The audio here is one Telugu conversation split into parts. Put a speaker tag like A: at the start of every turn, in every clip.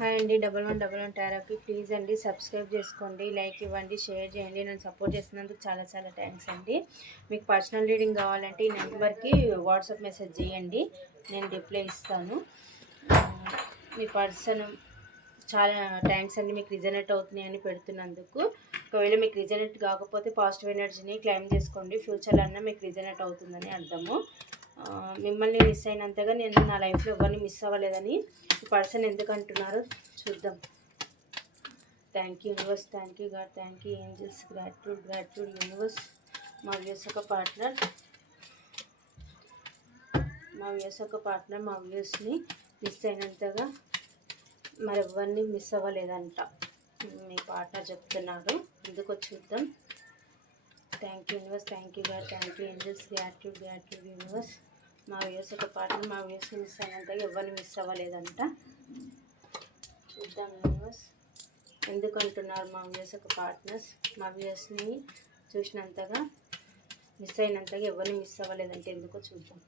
A: హాయ్ అండి. డబల్ వన్ డబల్ వన్ టారాకి ప్లీజ్ అండి సబ్స్క్రైబ్ చేసుకోండి లైక్ ఇవ్వండి షేర్ చేయండి. నన్ను సపోర్ట్ చేసినందుకు చాలా చాలా థ్యాంక్స్ అండి. మీకు పర్సనల్ రీడింగ్ కావాలంటే ఈ నెంబర్కి వాట్సాప్ మెసేజ్ చేయండి. నేను రిప్లై ఇస్తాను. మీ పర్సన్ చాలా థ్యాంక్స్ అండి. మీకు రిజనేట్ అవుతున్నాయని పెడుతున్నందుకు. ఒకవేళ మీకు రిజనేట్ కాకపోతే పాజిటివ్ ఎనర్జీని క్లైమ్ చేసుకోండి. ఫ్యూచర్లో అన్నా మీకు రిజనేట్ అవుతుందని అర్థము. మిమ్మల్ని మిస్ అయినంతగా నేను నా లైఫ్లో ఎవరిని మిస్ అవ్వలేదని పర్సన్ ఎందుకు అంటున్నారు? చూద్దాం. Thank you universe thank you God thank you angels gratitude gratitude universe మా వ్యూస్ ఒక పార్ట్నర్ మా వ్యూస్ ఒక పార్ట్నర్ మా వ్యూస్ని మిస్ అయినంతగా మరెవరిని మిస్ అవ్వలేదంట. మీ పార్ట్నర్ చెప్తున్నారు ఎందుకు చూద్దాం. Thank you universe thank you God thank you angels gratitude gratitude universe మా వ్యూస్ పాటు పార్ట్నర్ మా వ్యూస్ని మిస్ అయినంతగా ఎవరిని మిస్ అవ్వలేదంట. చూద్దాం యూనివర్స్ ఎందుకంటున్నారు మా వ్యూస్ ఒక పార్ట్నర్స్ మా వ్యూస్ని చూసినంతగా మిస్ అయినంతగా ఎవరిని మిస్ అవ్వలేదంటే ఎందుకో చూద్దాం.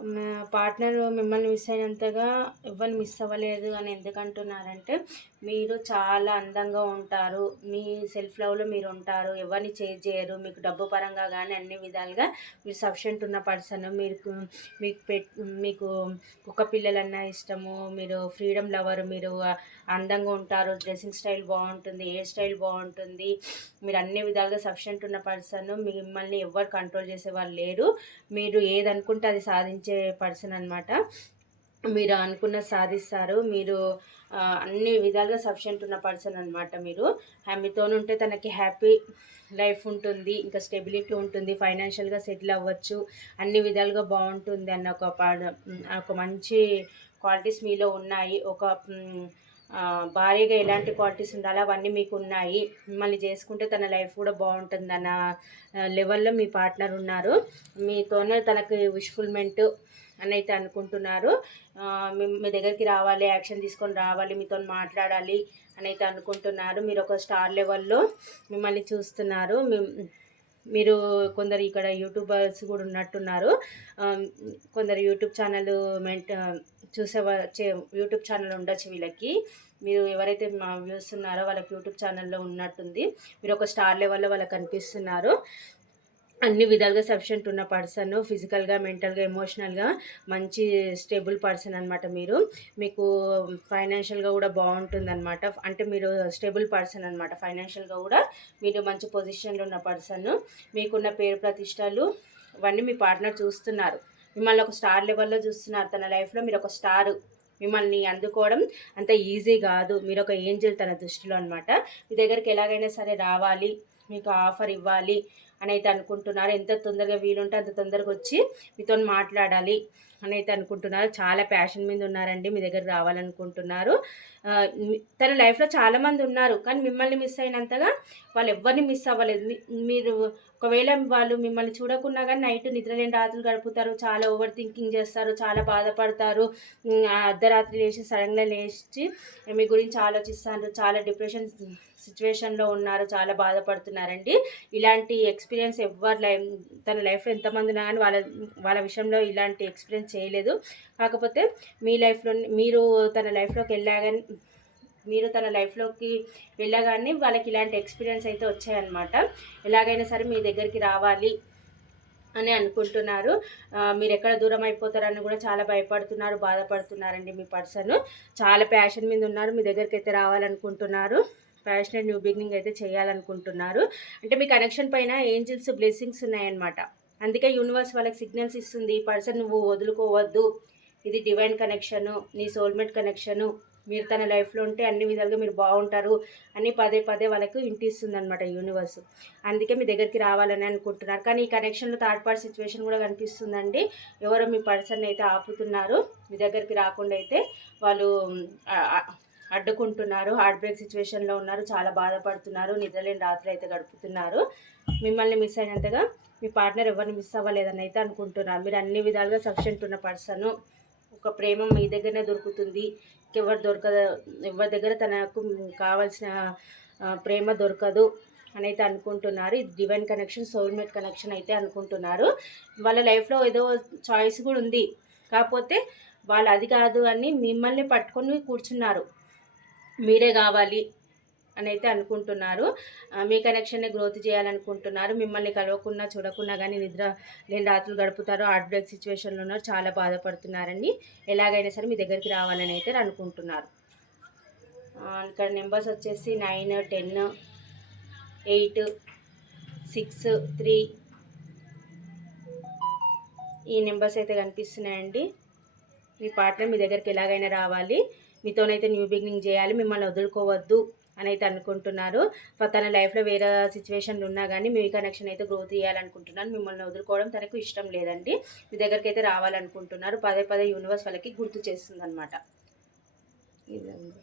A: Amen. పార్ట్నర్ మిమ్మల్ని మిస్ అయినంతగా ఎవరిని మిస్ అవ్వలేదు అని ఎందుకంటున్నారంటే మీరు చాలా అందంగా ఉంటారు మీ సెల్ఫ్ లవ్లో మీరు ఉంటారు ఎవరిని చేజ్ చేయరు మీకు డబ్బు పరంగా కానీ అన్ని విధాలుగా మీరు సఫిషియంట్ ఉన్న పర్సన్ మీకు మీకు పెట్ మీకు కుక్క పిల్లలన్నా ఇష్టము మీరు ఫ్రీడమ్ లవర్ మీరు అందంగా ఉంటారు డ్రెస్సింగ్ స్టైల్ బాగుంటుంది హెయిర్ స్టైల్ బాగుంటుంది మీరు అన్ని విధాలుగా సఫిషియంట్ ఉన్న పర్సన్ మిమ్మల్ని ఎవరు కంట్రోల్ చేసే వాళ్ళు లేరు. మీరు ఏదనుకుంటే అది సాధించే పర్సన్ పర్సన్ అనమాట మీరు అనుకున్న సాధిస్తారు. మీరు అన్ని విధాలుగా సఫిషియంట్ ఉన్న పర్సన్ అనమాట మీరు. మీతో ఉంటే తనకి హ్యాపీ లైఫ్ ఉంటుంది ఇంకా స్టెబిలిటీ ఉంటుంది ఫైనాన్షియల్గా సెటిల్ అవ్వచ్చు అన్ని విధాలుగా బాగుంటుంది అన్న ఒక ఒక మంచి క్వాలిటీస్ మీలో ఉన్నాయి. ఒక భారీగా ఎలాంటి క్వాలిటీస్ ఉండాలో అవన్నీ మీకు ఉన్నాయి. మిమ్మల్ని చేసుకుంటే తన లైఫ్ కూడా బాగుంటుంది అన్న లెవెల్లో మీ పార్ట్నర్ ఉన్నారు. మీతోనే తనకి విష్ఫుల్మెంట్ అని అయితే అనుకుంటున్నారు మీ దగ్గరికి రావాలి యాక్షన్ తీసుకొని రావాలి మీతో మాట్లాడాలి అని అయితే అనుకుంటున్నారు. మీరు ఒక స్టార్ లెవెల్లో మిమ్మల్ని చూస్తున్నారు. మీరు కొందరు ఇక్కడ యూట్యూబర్స్ కూడా ఉన్నట్టున్నారు. కొందరు యూట్యూబ్ ఛానల్ మెంట చూసే యూట్యూబ్ ఛానల్ ఉండొచ్చు వీళ్ళకి. మీరు ఎవరైతే మా వ్యూస్ ఉన్నారో వాళ్ళకి యూట్యూబ్ ఛానల్లో ఉన్నట్టుంది. మీరు ఒక స్టార్ లెవెల్లో వాళ్ళకి కనిపిస్తున్నారు. అన్ని విధాలుగా సఫిషియెంట్ ఉన్న పర్సన్ ఫిజికల్గా మెంటల్గా ఎమోషనల్గా మంచి స్టేబుల్ పర్సన్ అనమాట మీరు. మీకు ఫైనాన్షియల్గా కూడా బాగుంటుందన్నమాట. అంటే మీరు స్టేబుల్ పర్సన్ అనమాట ఫైనాన్షియల్గా కూడా మీరు మంచి పొజిషన్లో ఉన్న పర్సన్ మీకున్న పేరు ప్రతిష్టలు ఇవన్నీ మీ పార్ట్నర్ చూస్తున్నారు. మిమ్మల్ని ఒక స్టార్ లెవెల్లో చూస్తున్నారు. తన లైఫ్లో మీరు ఒక స్టార్ మిమ్మల్ని అందుకోవడం అంత ఈజీ కాదు. మీరు ఒక ఏంజల్ తన దృష్టిలో అనమాట మీ దగ్గరికి ఎలాగైనా సరే రావాలి. మీకు ఆఫర్ ఇవ్వాలి అని అయితే అనుకుంటున్నారు. ఎంత తొందరగా వీలుంటే అంత తొందరగా వచ్చి మీతో మాట్లాడాలి. అని అయితే అనుకుంటున్నారు. చాలా ప్యాషన్ మీద ఉన్నారండి మీ దగ్గర రావాలనుకుంటున్నారు. తన లైఫ్లో చాలామంది ఉన్నారు కానీ మిమ్మల్ని మిస్ అయినంతగా వాళ్ళు ఎవరిని మిస్ అవ్వలేదు. మీరు ఒకవేళ వాళ్ళు మిమ్మల్ని చూడకున్నా కానీ నైట్ నిద్రలేని రాత్రులు గడుపుతారు చాలా ఓవర్ థింకింగ్ చేస్తారు చాలా బాధపడతారు. అర్ధరాత్రి లేచి సడన్గా లేచి మీ గురించి ఆలోచిస్తారు. చాలా డిప్రెషన్ సిచ్యువేషన్లో ఉన్నారు చాలా బాధపడుతున్నారండి. ఇలాంటి ఎక్స్పీరియన్స్ ఎవరి లైఫ్ తన లైఫ్లో ఎంతమంది ఉన్నా కానీ వాళ్ళ వాళ్ళ విషయంలో ఇలాంటి ఎక్స్పీరియన్స్ చేయలేదు. కాకపోతే మీ లైఫ్లో మీరు తన లైఫ్లోకి వెళ్ళాగానే మీరు తన లైఫ్లోకి వెళ్ళగానే వాళ్ళకి ఇలాంటి ఎక్స్పీరియన్స్ అయితే వచ్చాయన్నమాట. ఎలాగైనా సరే మీ దగ్గరికి రావాలి అని అనుకుంటున్నారు. మీరు ఎక్కడ దూరం అయిపోతారని కూడా చాలా భయపడుతున్నారు బాధపడుతున్నారండి మీ పర్సన్. చాలా ప్యాషన్ మీద ఉన్నారు మీ దగ్గరికి అయితే రావాలనుకుంటున్నారు. ప్యాషనెట్ న్యూ బిగినింగ్ అయితే చేయాలనుకుంటున్నారు. అంటే మీ కనెక్షన్ పైన ఏంజిల్స్ బ్లెస్సింగ్స్ ఉన్నాయన్నమాట. అందుకే యూనివర్స్ వాళ్ళకి సిగ్నల్స్ ఇస్తుంది ఈ పర్సన్ నువ్వు వదులుకోవద్దు. ఇది డివైన్ కనెక్షను నీ సోల్మేట్ కనెక్షను మీరు తన లైఫ్లో ఉంటే అన్ని విధాలుగా మీరు బాగుంటారు అని పదే పదే వాళ్ళకు ఇంటిస్తుంది అనమాట యూనివర్స్ అందుకే మీ దగ్గరికి రావాలని అనుకుంటున్నారు. కానీ ఈ కనెక్షన్లో థర్డ్ పార్ట్ సిచ్యువేషన్ కూడా కనిపిస్తుందండి. ఎవరో మీ పర్సన్ అయితే ఆపుతున్నారు మీ దగ్గరికి రాకుండా అయితే వాళ్ళు అడ్డుకుంటున్నారు హార్ట్ బ్రేక్ సిచ్యువేషన్లో ఉన్నారు చాలా బాధపడుతున్నారు నిద్రలేని రాత్రి అయితే గడుపుతున్నారు. మిమ్మల్ని మిస్ అయినంతగా మీ పార్ట్నర్ ఎవరిని మిస్ అవ్వలేదని అయితే అనుకుంటున్నారు మీరు అన్ని విధాలుగా సఫిషియంట్ ఉన్న పర్సన్ ఒక ప్రేమ మీ దగ్గరనే దొరుకుతుంది. ఎవరు దొరకదు ఎవరి దగ్గర తనకు కావాల్సిన ప్రేమ దొరకదు అని అయితే అనుకుంటున్నారు. ఇది డివైన్ కనెక్షన్ సోల్మేట్ కనెక్షన్ అయితే అనుకుంటున్నారు. వాళ్ళ లైఫ్లో ఏదో చాయిస్ కూడా ఉంది. కాకపోతే వాళ్ళు అది కాదు అని మిమ్మల్ని పట్టుకొని కూర్చున్నారు. మీరే కావాలి. అని అయితే అనుకుంటున్నారు మీ కనెక్షన్ని గ్రోత్ చేయాలనుకుంటున్నారు. మిమ్మల్ని కలవకుండా చూడకుండా కానీ నిద్ర లేని రాత్రులు గడుపుతారు. హార్ట్ బ్రేక్ సిచ్యువేషన్లో ఉన్నారు. చాలా బాధపడుతున్నారండి. ఎలాగైనా సరే మీ దగ్గరికి రావాలని అయితే అనుకుంటున్నారు. ఇక్కడ నెంబర్స్ వచ్చేసి nine ten eight six three ఈ నెంబర్స్ అయితే కనిపిస్తున్నాయండి. మీ పార్ట్నర్ మీ దగ్గరికి ఎలాగైనా రావాలి. మీతోనైతే న్యూ బిగినింగ్ చేయాలి. మిమ్మల్ని వదులుకోవద్దు. అని అయితే అనుకుంటున్నారు. తన లైఫ్లో వేరే సిచ్యువేషన్లు ఉన్నా కానీ మీ కనెక్షన్ అయితే గ్రోత్ చేయాలనుకుంటున్నారు. మిమ్మల్ని వదులుకోవడం తనకు ఇష్టం లేదండి. మీ దగ్గరికి అయితే రావాలనుకుంటున్నారు. పదే పదే యూనివర్స్ వాళ్ళకి గుర్తు చేస్తుంది అనమాట ఇదండి.